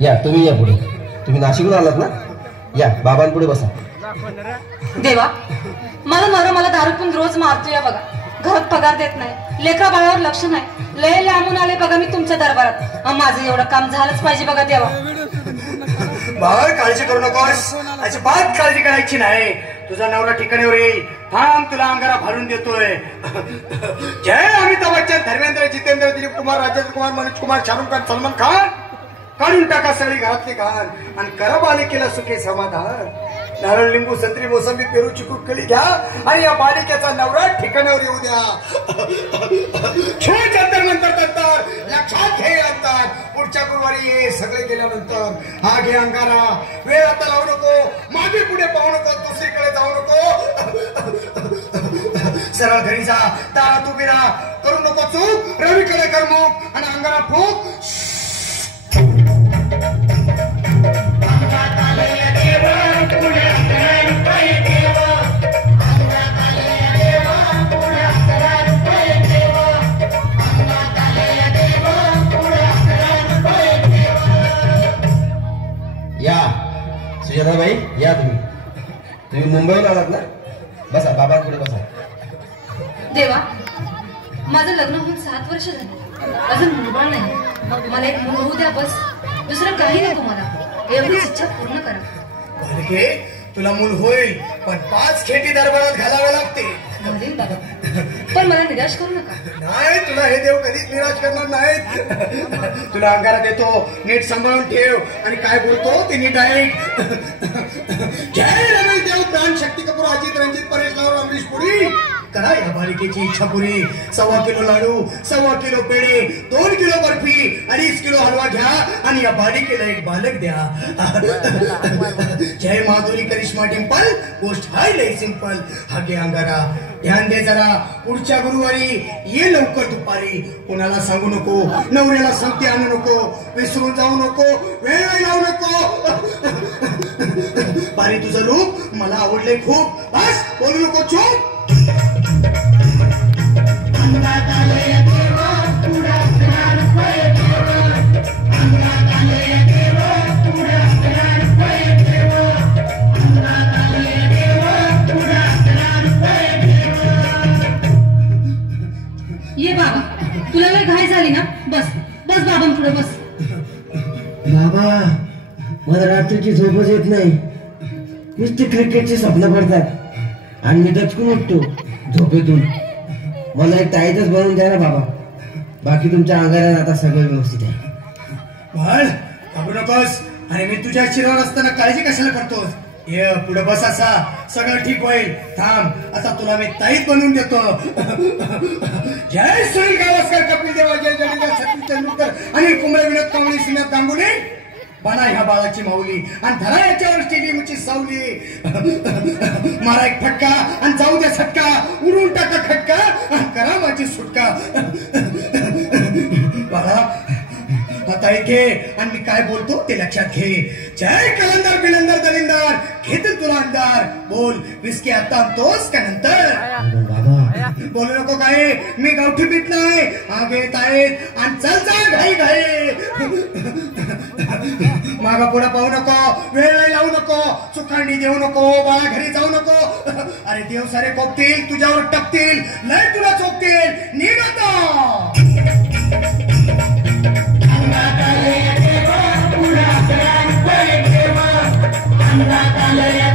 या तुम्ही या पुढे. तुम्ही नाशिकहून आलात ना? या बाबांपुढे बसा. देवा, मला दारू पण रोज मारतो या बघा. घरात पगार देत नाही, लेकरा बाळावर लक्ष नाही. लय लांबून आले बघा मी तुमच्या दरबारात. माझं एवढं काम झालंच पाहिजे बघा देवा. बाळ काळजी करू नकोस, अजिबात काळजी करायची नाही. तुझा नवरा ठिकाणीवर येईल. थांब, तुला अंगारा भरून देतोय. जय अमिताभ बच्चन, धर्मेंद्र, जितेंद्र, दिलीप कुमार, राजेंद्र कुमार, मनोज कुमार, शाहरुख खान, सलमान खान. काढून टाका सगळी घरातली घाण आणि करा बालिकेला सुखी समाधान. नारळ, लिंबू, संत्री, मोसंबी, पेरू, चिकू, कळी घ्या आणि या बालिकेचा नवरा ठिकाणावर येऊ द्या. खेळ नंतर लक्षात घे अंतर. पुढच्या गुरुवारी ये सगळे गेल्यानंतर. हा घे अंगारा. वेळ आता लावू नको, मागे पुढे पाहू नको, दुसरीकडे जाऊ नको. सरळ घरी जा, दारात उभी राहा. करू नको चूक. रवीकडे कर मुख आणि अंगारा फूक. या सुजाताबाई, या तुम्ही मुंबईला आलात ना? बसा, बाबांपुढे बसा. देवा, माझं लग्न होऊन 7 वर्ष झाली, अजून मुलबाळ नाही. मला एक मुल होऊ द्या बस. दुसरं काही नको मला. एवढीच इच्छा पूर्ण करा. बालके, तुला मूल होईल, पण 5 खेटी दरबारात घालावे लागते. घालीन बाबा, पण मला निराश करू नका. नाही, तुला हे देव कधीच निराश करणार नाहीत. तुला अंगारा देतो, नीट सांभाळून ठेव आणि काय बोलतो ते नीट ऐक. जय रमेश देव, प्राण, शक्ती कपूर, अजित, रंजित, परेश राव, अमरीश पुरी. करा या बालिकेची इच्छा पुरी. 1.25 किलो लाडू, 1.25 किलो पेढे, 2 किलो बर्फी, 2.5 किलो हलवा घ्या आणि या बालिकेला एक बालक द्या. जय माधुरी, करिश्मा, डिंपल. गोष्ट हाय लय सिंपल. हा घे अंगारा. ध्यान दे जरा. पुढच्या गुरुवारी ये लवकर दुपारी. कुणाला सांगू नको, नवऱ्याला सांगते आणू नको, विसरून जाऊ नको, वेळ लावू नको. बारी, तुझं रूप मला आवडले खूप. बस, बोलू नको, चूप. ये बाबा, तुला लय घाई झाली ना? बस बस बाबांपुढे बस. बाबा, मला रात्रीची झोपच येत नाही. नुसते क्रिकेटची स्वप्न पडतात आणि मी दचकून उठतो झोपेतून. मला एक ताईतच बनवून द्या ना बाबा. बाकी तुमच्या अंगारात आता सगळं व्यवस्थित आहे. बाळ, घाबरू नकोस. आणि मी तुझ्या शिरावर असताना काळजी कशाला करतोस? ये पुढे बस, असा सगळं ठीक होईल. थांब, आता तुला मी ताईत बनवून देतो. जय सुनील गावस्कर, कपिल देव, जय जडेजा, सचिन तेंडुलकर, अनिल कुंबळे, विनोद कांबळे, श्रीनाथ गांगुली. बना ह्या बाळाची माऊली आणि धरा याच्यावर स्टेडियमची सावली. मारा एक फटका आणि जाऊ द्या सटका. उडून टाका खटका आणि करा माझी सुटका. बाळा, आता घे आणि मी काय बोलतो ते लक्षात घे. जय कलंदर, बिलंदर, दलिंदर, घेतील तुला अंधार. बोल, विस्की आता आणतोस का नंतर? बोलू नको काय, मी गावठी पीत नाही. आगे येत आहेत आणि चल जा घाई घाई. मागा पुढे पाहू नको, वेळ लावू नको, चुकांडी देऊ नको, बाळा घरी जाऊ नको. अरे देव सारे कोपतील, तुझ्यावर टपतील, लय तुला चोपतील. निघ आता. Andale,